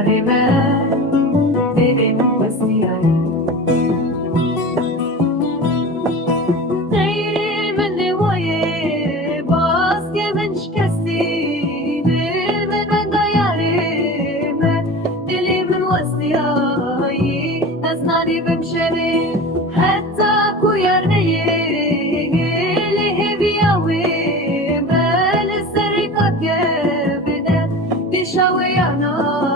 ناری من دل من وسیعی غیر من لوای باز که من شکستی دل من دایره من دل من وسیعی از ناری بمشنی حتی کویر نیه بیاوی من سری کات بده بشاوی انا